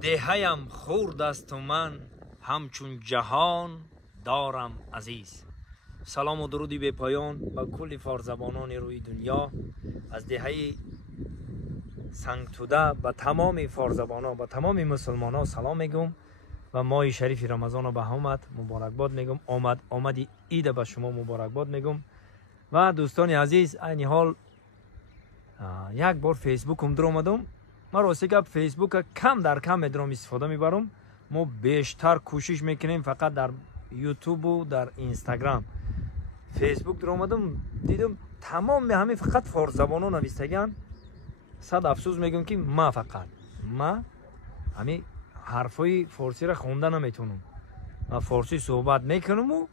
دهیم خورد است و من همچون جهان دارم عزیز. سلام و درودی به پایان با کل فارزبانان روی دنیا. از دهه سنگتوده به تمام فارزبانان و تمام مسلمانان سلام میگم و ماه شریف رمضان به همت مبارکباد میگم. آمد عید به شما مبارکباد میگم. و دوستان عزیز، این حال یک بار فیسبوکم در اومدم. ما راستی که فیسبوک کم در کم درام استفاده میبرم. ما بیشتر کوشش میکنیم فقط در یوتیوب و در اینستاگرام. فیسبوک در اومدم دیدم تمام همه فقط فارس زبانان نویستگان. صد افسوس میگم که ما همه حرفای فارسی را خوندن نمیتونم. من فارسی صحبت میکنم و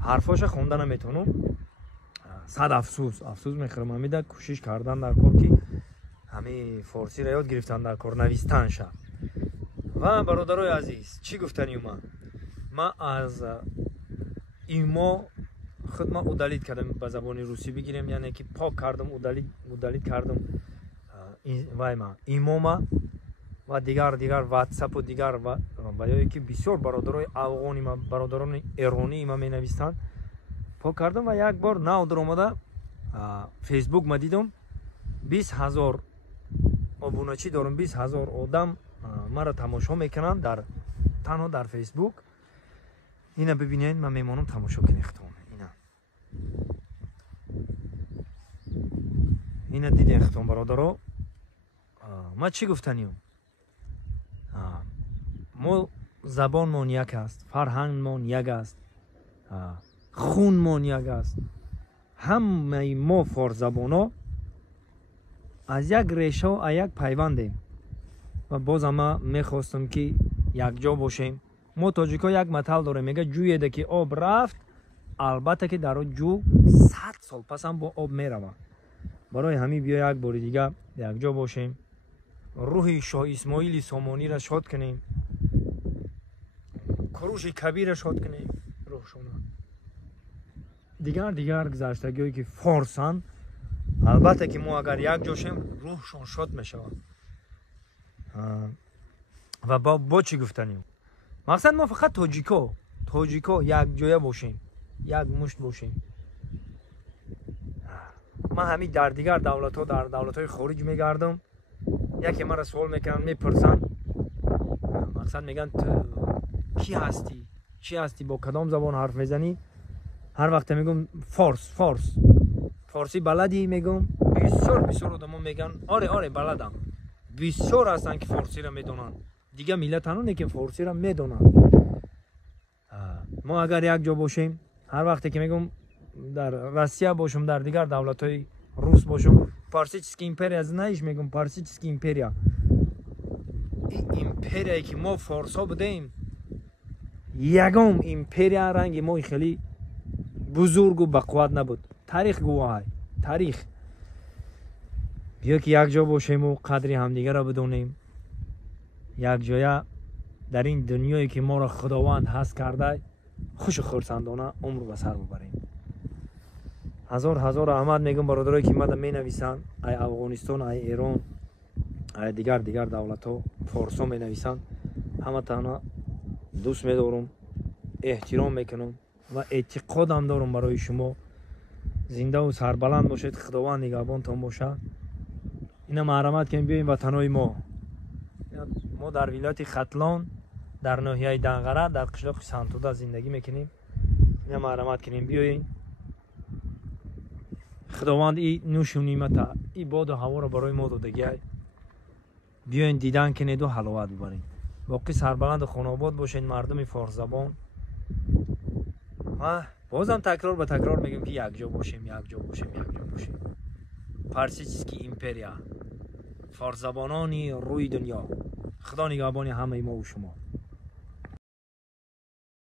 حرفاش خوندن نمیتونم. صد افسوس میخورم. همیده کوشش کردن در کار که همه فارسی را یاد گرفتن در کار نویستن شد. و برادرای عزیز چی گفتنی ما از ایما خود ما اودالیت کردم به زبان روسی بگیریم، یعنی که پاک کردم اودالیت کردم ایما و دیگر واتساپ و دیگر و یا که بسیار برادرای افغانی ما برادران ایرانی ما می نویسند پاک کردم. و یک بار نو در اومده فیسبوک ما دیدم 20,000 ابونچی دارم. 20,000 آدم مرا تماشا میکنن در تنها در فیسبوک. اینا ببینید، من میمانم تماشا کنیختم. اینا دیدین اختم برادرها. ما چی گفتنیم؟ ما زبانمون یک است، فرهنگمون یک است، خونمون یک است. همه ما فارس زبانا از یک ریشه و یک پیوندیم و باز ما میخواستم که یک جا باشیم. ما تاجیکا یک متل داریم، میگه جویی ده که آب رفت، البته که در جو 100 سال پس هم با آب میروه. برای همین بیا یک بار دیگه یک جا باشیم، روح شاه اسماعیل سامانی را شاد کنیم، کروش کبیر را شاد کنیم. روحشون دیگر گذشتگی‌هایی که فارسن، البته که ما اگر یک جا شیم روحشون شاد میشه. و با چی گفتنیم؟ مقصد ما فقط تاجیکا یک جایه باشیم، یک مشت باشیم. من همین در دیگر دولت‌ها، در دولت‌های خارج میگردم، یکی مرا سوال میکنن، میپرسن، مقصد میگن تو کی هستی، چی هستی، با کدام زبان حرف میزنی؟ هر وقت میگم فارسی بلدی؟ میگم بسیار آدما میگن آره بلدم. بسیار هستن که فارسی را میدونن. دیگه ملت هنونه که فارسی را میدونن. ما اگر یک جا باشیم، هر وقتی که میگم در روسیه باشم، در دیگر دولت‌های روس باشم، پارسیچسکی ایمپریا از نیش میگم پارسیچسکی ایمپریا. این ایمپریایی که ما فارسا بودیم، یگام ایمپریا رنگ ما خیلی بزرگ و بقوت نبود. تاریخ گواه، تاریخ. بیا که یک جا باشیم و قدری همدیگه را بدونیم. یک جایه در این دنیایی که ما را خداوند هست کرده، خوش خرسندانه عمر به سر ببریم. هزار رحمت میگم برادرایی که ماده می نویسن، ای افغانستان، ای ایران، ای دیگر دولت ها فارسا می نویسن. همه تنها دوست می دارم، احترام میکنم و اعتقادم دارم برای شما. زنده و سربلند باشید، خداوند نگهبانتان باشه. اینا مرحمت کنیم بیاییم وطنهای ما در ولایت ختلان، در ناحیه دنغره، در قشلاق سنتوده زندگی میکنیم. اینا مرحمت کنیم بیاییم. خداوند این نوش و نعمت، این باد و هوا را برای ما دادگی. بیاین دیدن کنید و حلاوت ببرید. واقعی سربلند و خانواد باشین مردم فارس زبان. بازم تکرار به تکرار میگم که یک جا باشیم. پارسیچسکی ایمپریا، فارس زبانانی روی دنیا. خدا نگهبان همه ما و شما.